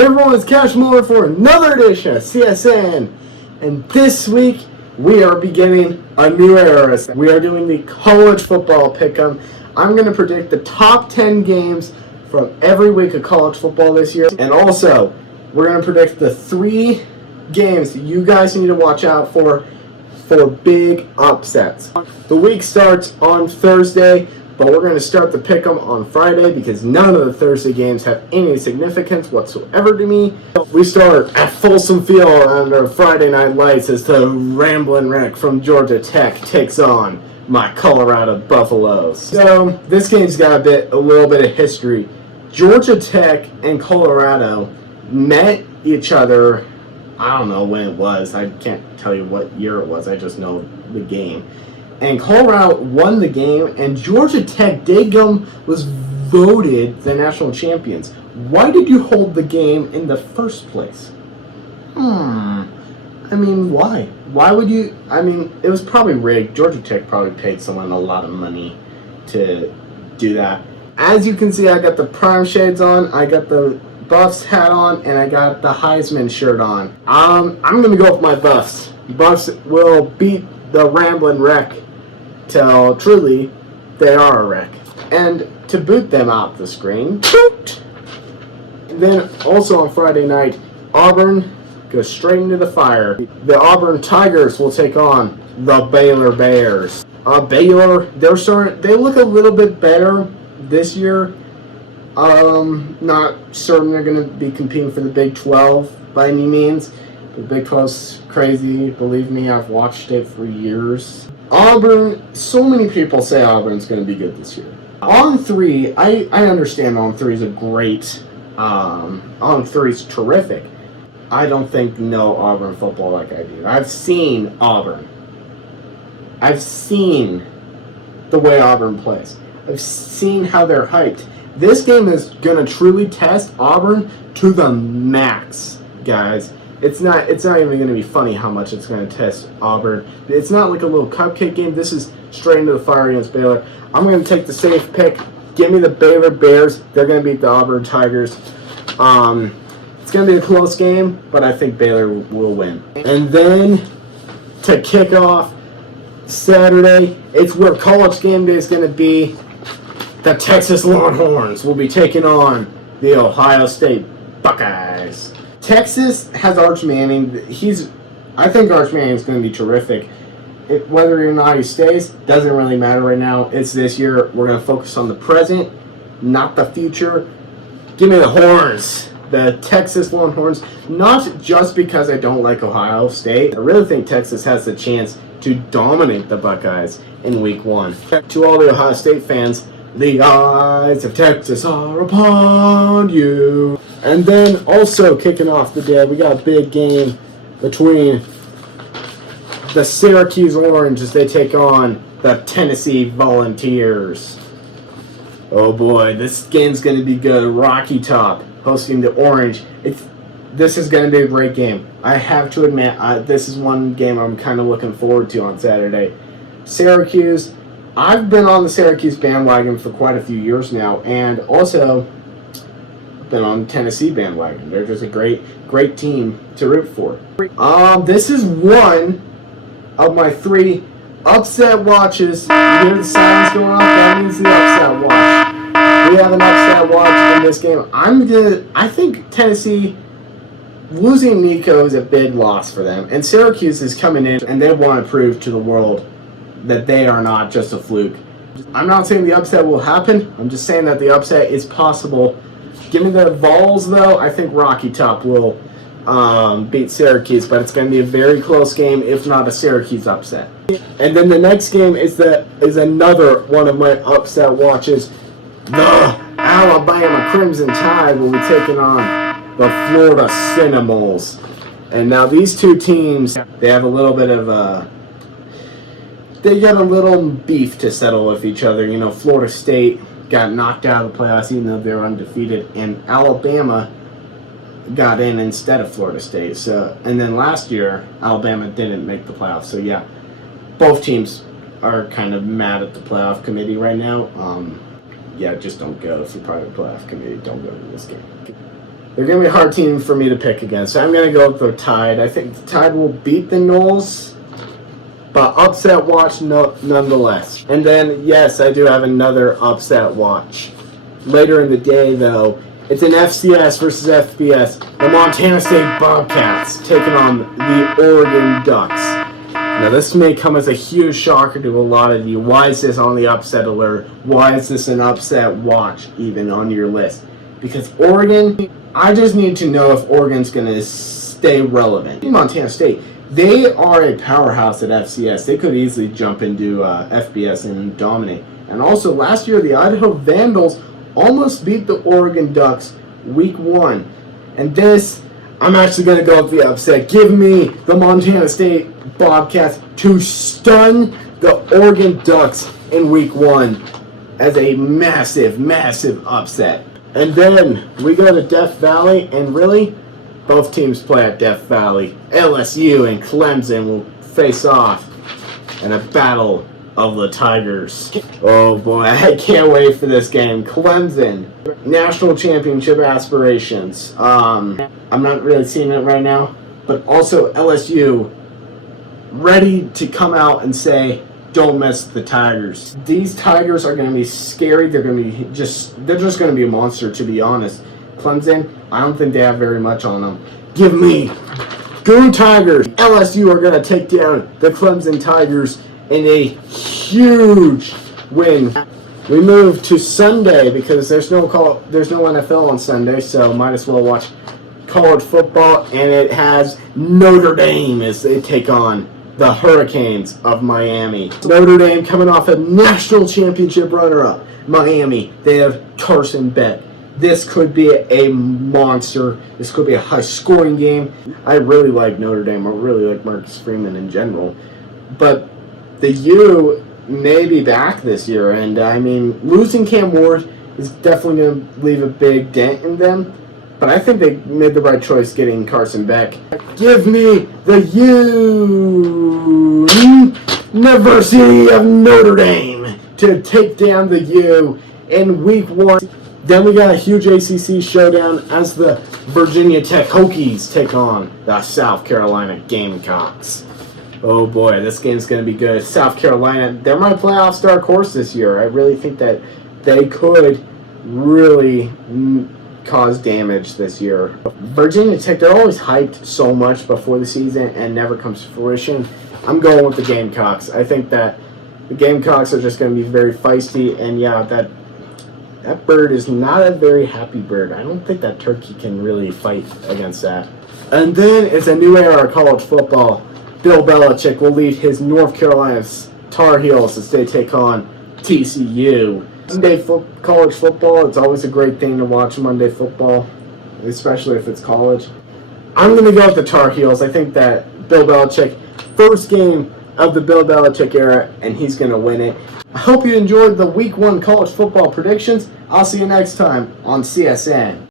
Hey everyone, it's Cash Muller for another edition of CSN. And this week, we are beginning a new era. We are doing the college football pick'em. I'm going to predict the top 10 games from every week of college football this year. And also, we're going to predict the 3 games that you guys need to watch out for big upsets. The week starts on Thursday, but we're going to start the pick'em on Friday because none of the Thursday games have any significance whatsoever to me. We start at Folsom Field under Friday Night Lights as the Ramblin' Wreck from Georgia Tech takes on my Colorado Buffaloes. So this game's got a little bit of history. Georgia Tech and Colorado met each other. I don't know when it was. I can't tell you what year it was. I just know the game. And Colorado won the game, and Georgia Tech, Dagum, was voted the national champions. Why did you hold the game in the first place? I mean, why? Why would you? I mean, it was probably rigged. Georgia Tech probably paid someone a lot of money to do that. As you can see, I got the Prime shades on, I got the Buffs hat on, and I got the Heisman shirt on. I'm going to go with my Buffs. Buffs will beat the Ramblin' Wreck till truly they are a wreck. And to boot them out the screen, then also on Friday night, Auburn goes straight into the fire. The Auburn Tigers will take on the Baylor Bears. Baylor, they look a little bit better this year. Not certain they're going to be competing for the Big 12 by any means. The Big 12's crazy. Believe me, I've watched it for years. Auburn, so many people say Auburn's going to be good this year. On 3, I understand On 3 is a great, On 3 is terrific. I don't know Auburn football like I do. I've seen Auburn. I've seen the way Auburn plays. I've seen how they're hyped. This game is going to truly test Auburn to the max, guys. It's not even going to be funny how much it's going to test Auburn. It's not like a little cupcake game. This is straight into the fire against Baylor. I'm going to take the safe pick. Give me the Baylor Bears. They're going to beat the Auburn Tigers. It's going to be a close game, but I think Baylor will win. And then to kick off Saturday, it's where college game day is going to be. The Texas Longhorns will be taking on the Ohio State Buckeyes. Texas has Arch Manning. I think Arch Manning is going to be terrific. Whether or not he stays doesn't really matter right now. It's this year. We're going to focus on the present, not the future. Give me the Horns, the Texas Longhorns. Not just because I don't like Ohio State. I really think Texas has the chance to dominate the Buckeyes in Week 1. To all the Ohio State fans, the eyes of Texas are upon you. And then also kicking off the day, we got a big game between the Syracuse Orange as they take on the Tennessee Volunteers. Oh boy, this game's going to be good. Rocky Top hosting the Orange. This is going to be a great game. I have to admit, this is one game I'm kind of looking forward to on Saturday. Syracuse, I've been on the Syracuse bandwagon for quite a few years now, and also been on the Tennessee bandwagon. They're just a great team to root for. This is one of my 3 upset watches. You hear the sounds going off? That means the upset watch. We have an upset watch in this game. I think Tennessee losing Nico is a big loss for them, and Syracuse is coming in and they want to prove to the world that they are not just a fluke. I'm not saying the upset will happen. I'm just saying that the upset is possible. Give me the Vols, though. I think Rocky Top will beat Syracuse, but it's going to be a very close game, if not a Syracuse upset. And then the next game is another one of my upset watches. The Alabama Crimson Tide will be taking on the Florida Seminoles. And now these two teams, they have a little bit of they got a little beef to settle with each other. You know, Florida State got knocked out of the playoffs even though they were undefeated, and Alabama got in instead of Florida State. So, and then last year, Alabama didn't make the playoffs. So yeah, both teams are kind of mad at the playoff committee right now. Yeah, just don't go if you're part of the playoff committee. Don't go to this game. They're going to be a hard team for me to pick against. So I'm going to go with the Tide. I think the Tide will beat the Noles, but upset watch nonetheless. And then, yes, I do have another upset watch. Later in the day, though, it's an FCS versus FBS. The Montana State Bobcats taking on the Oregon Ducks. Now, this may come as a huge shocker to a lot of you. Why is this on the upset alert? Why is this an upset watch even on your list? Because Oregon, I just need to know if Oregon's going to stay relevant. Montana State, they are a powerhouse at FCS. They could easily jump into FBS and dominate. And also, last year, the Idaho Vandals almost beat the Oregon Ducks week 1. And this, I'm actually going to go with the upset. Give me the Montana State Bobcats to stun the Oregon Ducks in week 1 as a massive, massive upset. And then we go to Death Valley, and really, both teams play at Death Valley. LSU and Clemson will face off in a battle of the Tigers. Oh boy, I can't wait for this game. Clemson, national championship aspirations. I'm not really seeing it right now, but also LSU ready to come out and say, don't miss the Tigers. These Tigers are going to be scary. They're just going to be a monster, to be honest. Clemson, I don't think they have very much on them. Give me Go Tigers. LSU are going to take down the Clemson Tigers in a huge win. We move to Sunday because there's no NFL on Sunday, so might as well watch college football, and it has Notre Dame as they take on the Hurricanes of Miami. Notre Dame coming off a national championship runner-up. Miami, they have Carson Beck. This could be a monster. This could be a high-scoring game. I really like Notre Dame. I really like Marcus Freeman in general. But the U may be back this year, and I mean, losing Cam Ward is definitely going to leave a big dent in them. But I think they made the right choice getting Carson Beck. Give me the University of Notre Dame to take down the U in week 1. Then we got a huge ACC showdown as the Virginia Tech Hokies take on the South Carolina Gamecocks. Oh boy, this game's going to be good. South Carolina, they're my playoff dark horse this year. I really think that they could really cause damage this year. Virginia Tech, they're always hyped so much before the season and never comes to fruition. I'm going with the Gamecocks. I think that the Gamecocks are just going to be very feisty, and yeah, that bird is not a very happy bird. I don't think that turkey can really fight against that. And then it's a new era of college football. Bill Belichick will lead his North Carolina Tar Heels as they take on TCU. Monday college football, it's always a great thing to watch Monday football, especially if it's college. I'm going to go with the Tar Heels. I think that Bill Belichick, first game of the Bill Belichick era, and he's going to win it. I hope you enjoyed the Week 1 college football predictions. I'll see you next time on CSN.